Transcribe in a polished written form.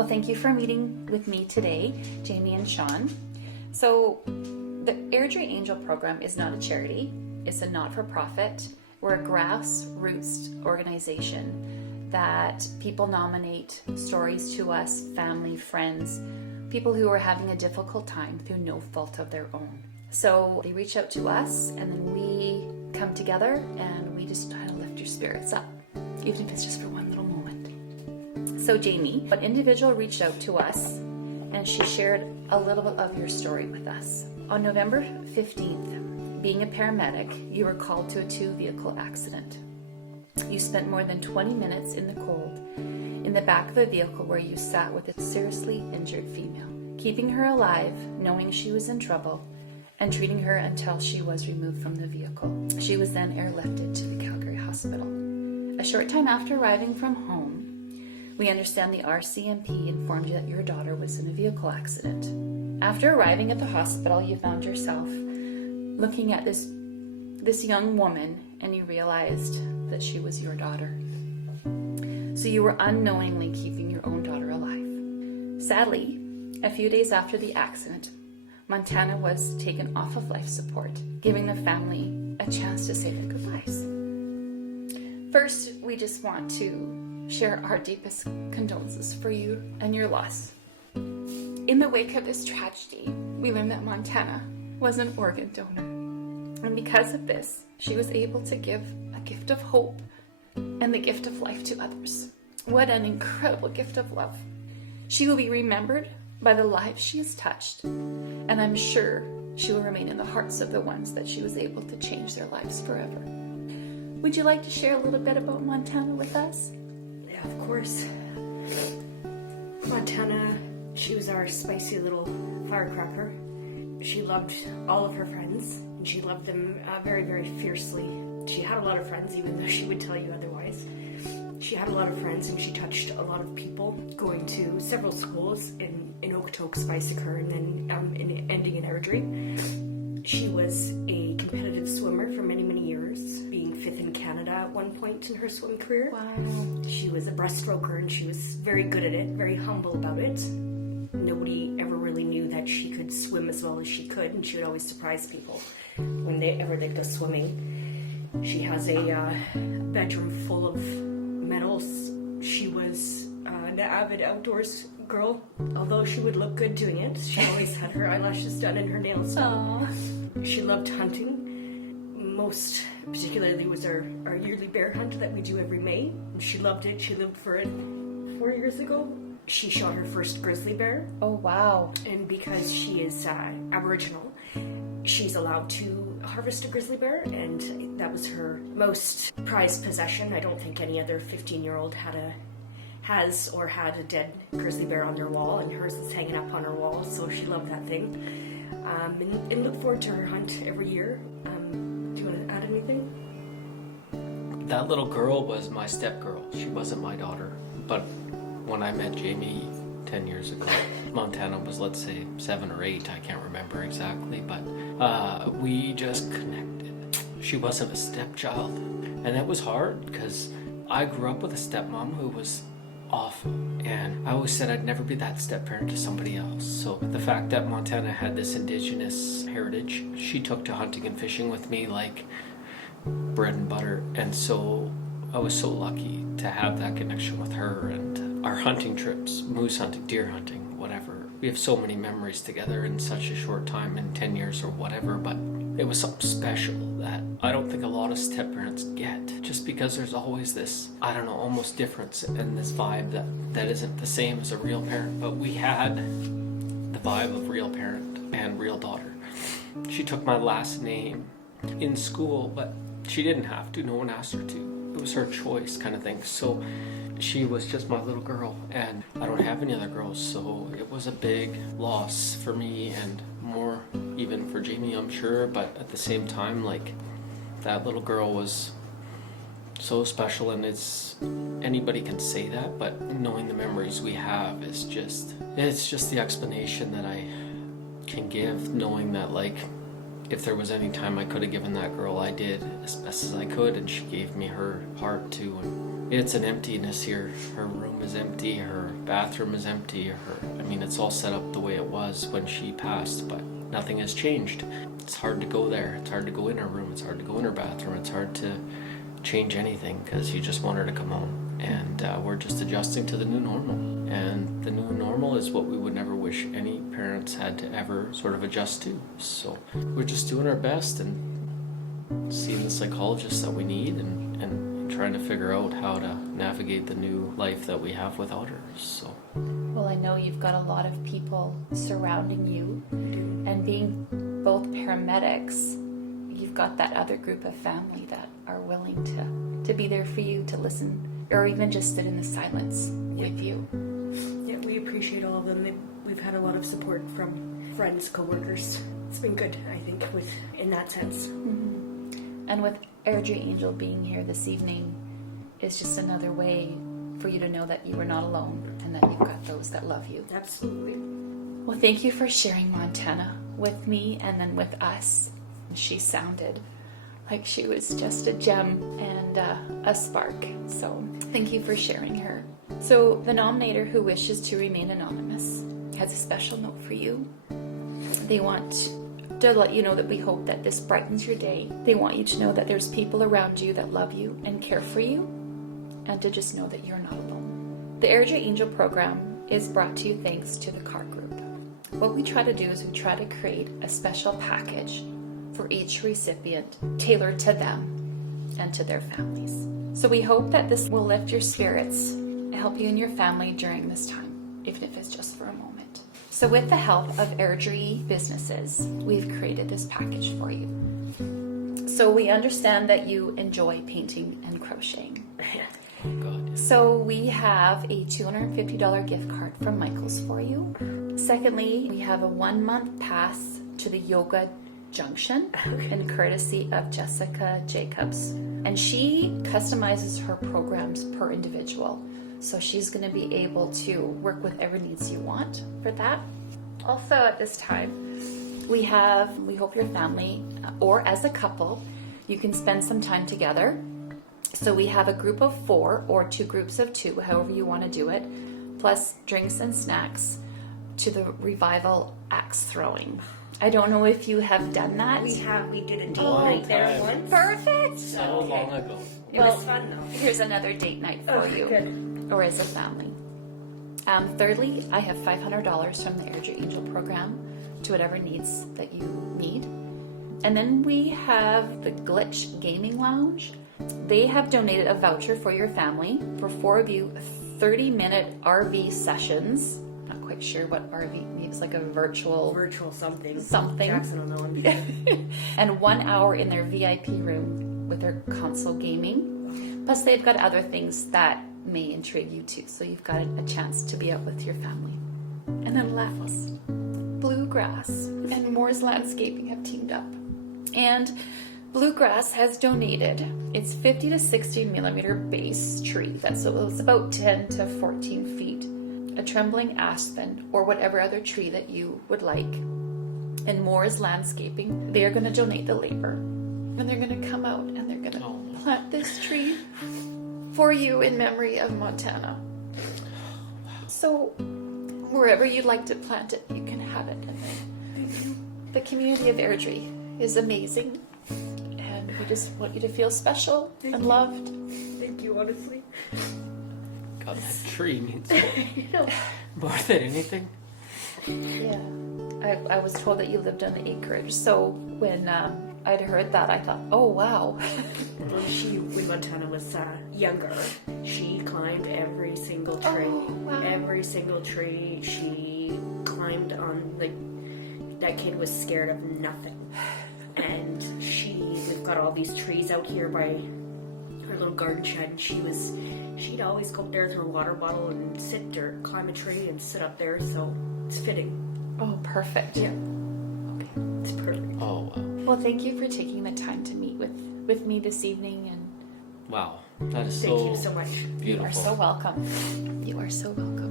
Well, thank you for meeting with me today, Jayme and Sean. So, the Airdrie Angel program is not a charity. It's a not-for-profit. We're a grassroots organization that people nominate stories to us, family, friends, people who are having a difficult time through no fault of their own. So they reach out to us, and then we come together and we just try to lift your spirits up, even if it's just for one little moment. So Jayme, an individual reached out to us and she shared a little bit of your story with us. On November 15th, being a paramedic, you were called to a 2-vehicle accident. You spent more than 20 minutes in the cold in the back of the vehicle where you sat with a seriously injured female, keeping her alive, knowing she was in trouble, and treating her until she was removed from the vehicle. She was then airlifted to the Calgary hospital. A short time after arriving from home, we understand the RCMP informed you that your daughter was in a vehicle accident. After arriving at the hospital, you found yourself looking at this young woman, and you realized that she was your daughter. So you were unknowingly keeping your own daughter alive. Sadly, a few days after the accident, Montana was taken off of life support, giving the family a chance to say their goodbyes. First, we just want to share our deepest condolences for you and your loss. In the wake of this tragedy, we learned that Montana was an organ donor. And because of this, she was able to give a gift of hope and the gift of life to others. What an incredible gift of love. She will be remembered by the lives she has touched, and I'm sure she will remain in the hearts of the ones that she was able to change their lives forever. Would you like to share a little bit about Montana with us? Yeah, of course. Montana, she was our spicy little firecracker. She loved all of her friends, and she loved them very, very fiercely. She had a lot of friends, even though she would tell you otherwise. She had a lot of friends, and she touched a lot of people, going to several schools in Okotoks, Spicacur, and then ending in Airdrie. She was a competitive swimmer for many, many years, being 5th in Canada at one point in her swim career. Wow. She was a breaststroker, and she was very good at it, very humble about it. Nobody ever really knew that she could swim as well as she could, and she would always surprise people when they'd go swimming. She has a bedroom full of medals. She was an avid outdoors girl. Although she would look good doing it, she always had her eyelashes done and her nails done. Aww. She loved hunting. Most particularly was our yearly bear hunt that we do every May. She loved it. She lived for it 4 years ago. She shot her first grizzly bear. Oh, wow. And because she is Aboriginal, she's allowed to harvest a grizzly bear, and that was her most prized possession. I don't think any other 15-year-old had a dead grizzly bear on their wall, and hers is hanging up on her wall, so she loved that thing. And look forward to her hunt every year. Do you want to add anything? That little girl was my step-girl. She wasn't my daughter, but when I met Jayme 10 years ago, Montana was, let's say, 7 or 8, I can't remember exactly, but we just connected. She wasn't a stepchild, and it was hard because I grew up with a stepmom who was awful, and I always said I'd never be that step-parent to somebody else. So the fact that Montana had this indigenous heritage, she took to hunting and fishing with me like bread and butter, and so I was so lucky to have that connection with her. And our hunting trips, moose hunting, deer hunting, whatever, we have so many memories together in such a short time, in 10 years or whatever, but it was something special that I don't think a lot of step-parents get, just because there's always this, I don't know, almost difference in this vibe that isn't the same as a real parent. But we had the vibe of real parent and real daughter. She took my last name in school, but she didn't have to. No one asked her to. It was her choice, kind of thing. So she was just my little girl, and I don't have any other girls, so it was a big loss for me, and more even for Jayme, I'm sure. But at the same time, like, that little girl was so special, and anybody can say that, but knowing the memories we have is it's just the explanation that I can give, knowing that, like, if there was any time I could have given that girl, I did as best as I could, and she gave me her heart too. And it's an emptiness here. Her room is empty, her bathroom is empty, it's all set up the way it was when she passed, but nothing has changed. It's hard to go there. It's hard to go in her room. It's hard to go in her bathroom. It's hard to change anything because you just want her to come home. And we're just adjusting to the new normal. And the new normal is what we would never wish any parents had to ever sort of adjust to. So we're just doing our best and seeing the psychologists that we need and trying to figure out how to navigate the new life that we have without her. So. Well, I know you've got a lot of people surrounding you, and being both paramedics, you've got that other group of family that are willing to be there for you, to listen, or even just sit in the silence with you. Yeah, we appreciate all of them. We've had a lot of support from friends, co-workers. It's been good, I think, in that sense. Mm-hmm. And with Airdrie Angel being here this evening is just another way for you to know that you are not alone and that you've got those that love you. Absolutely. Well, thank you for sharing Montana with me and then with us. She sounded like she was just a gem and a spark. So thank you for sharing her. So the nominator who wishes to remain anonymous has a special note for you. They want to let you know that we hope that this brightens your day. They want you to know that there's people around you that love you and care for you, and to just know that you're not alone. The Airdrie Angel program is brought to you thanks to the CAR group. What we try to do is we try to create a special package for each recipient tailored to them and to their families. So we hope that this will lift your spirits and help you and your family during this time, even if it's just for a moment. So with the help of Airdrie businesses, we've created this package for you. So we understand that you enjoy painting and crocheting. Oh God. So we have a $250 gift card from Michael's for you. Secondly, we have a 1-month pass to the Yoga Junction in courtesy of Jessica Jacobs. And she customizes her programs per individual. So she's going to be able to work with whatever needs you want for that. Also at this time, we hope your family, or as a couple, you can spend some time together. So we have a group of 4 or 2 groups of 2, however you want to do it, plus drinks and snacks to the revival axe throwing. I don't know if you have done that. We did a date One night there time. once. Perfect. So long ago. It was fun though. Here's another date night for you, Good. or as a family. Thirdly, I have $500 from the Airdrie Angel program to whatever needs that you need. And then we have the Glitch Gaming Lounge. They have donated a voucher for your family for 4 of you, 30-minute RV sessions. Not quite sure what RV means, like a virtual something. Jackson Jackson will know. and 1 hour in their VIP room with their console gaming. Plus, they've got other things that may intrigue you too. So you've got a chance to be out with your family. And then last, Bluegrass and Moore's Landscaping have teamed up. And Bluegrass has donated its 50 to 60 millimeter base tree. It's about 10 to 14 feet. A trembling aspen or whatever other tree that you would like. And Moore's Landscaping, they're going to donate the labor. And they're going to come out and they're going to plant this tree for you in memory of Montana. So wherever you'd like to plant it, you can have it. And the community of Airdrie is amazing. And we just want you to feel special and loved. Thank you, honestly. God, that tree means You know, more than anything. Yeah. I was told that you lived on the acreage. So when I'd heard that, I thought, oh, wow. when Montana was younger, she climbed every single tree. Oh, wow. Every single tree she climbed on. Like, that kid was scared of nothing. And we've got all these trees out here by her little garden shed. She'd always go up there with her water bottle and sit or climb a tree and sit up there. So it's fitting. Oh, perfect. Yeah. Okay. It's perfect. Oh, wow. Well, thank you for taking the time to meet with me this evening. And Wow. That is Thank you so much. beautiful. you are so welcome. You are so welcome.